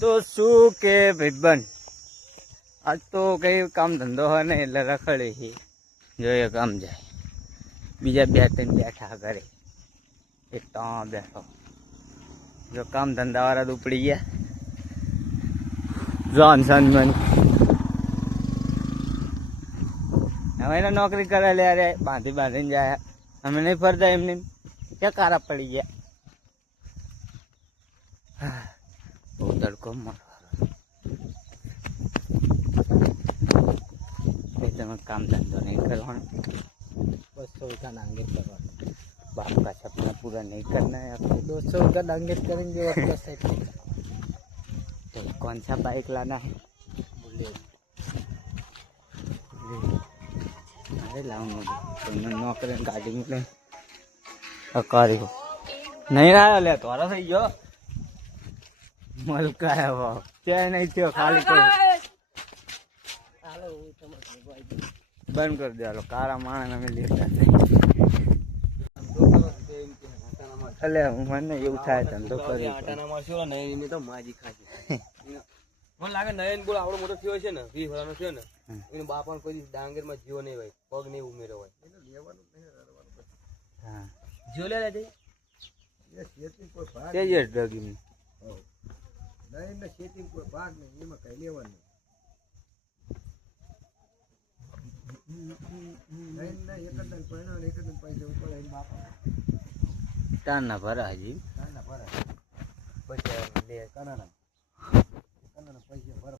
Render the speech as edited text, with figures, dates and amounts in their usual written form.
તો શું કે ભાઈબંધ આજ તો કઈ કામ ધંધો હોય ને એટલે રખડે છે જોઈએ કામ જાય બીજા બે ત્રણ બેઠા ઘરે એક તો બેઠો જો કામ ધંધા વાળા ઉપડી ગયા જોન સનમન હવે એને નોકરી કરે લે અરે બાંધી બાંધીને જાય અમે નહીં ફરતા એમને ક્યાં કારા પડી ગયા બહુ તડકો મારવાનો તમે કામ ધંધો નહીં કરવાનો बस 200 का डांगेट करवाना बाप का सपना पूरा नहीं करना है आपको 200 का डांगेट करेंगे और प्लस साइकिल तो कौन सा बाइक लाना है बुलेट अरे लाऊंगा तो नौकरी गाड़ी में अकारी को नहीं रहा ले तो सही जो मलका है वो क्या नहीं थी खाली तो बंद कर दिया लो कारा माणस में लेता अले મને એવું થાય ધંધો કરી આટાના માં શું ને એને તો માજી ખાજી મને લાગે નયન બોલ આવડો મોટો થયો છે ને 20 વર્ષનો છે ને એનો બાપાને કોઈ ડાંગર માં જીવો નહીં હોય પગ નહીં ઉમેરો હોય એને લેવાનું નહીં રડવાનું હા જીવો લે લે એ ખેતી કોઈ ભાગ તે જ ડગી નયન ને ખેતી કોઈ ભાગ નહીં એમાં કઈ લેવાનું તાના ભરા હજી તાના ભરા પછી લે કનાના પૈસા ભરા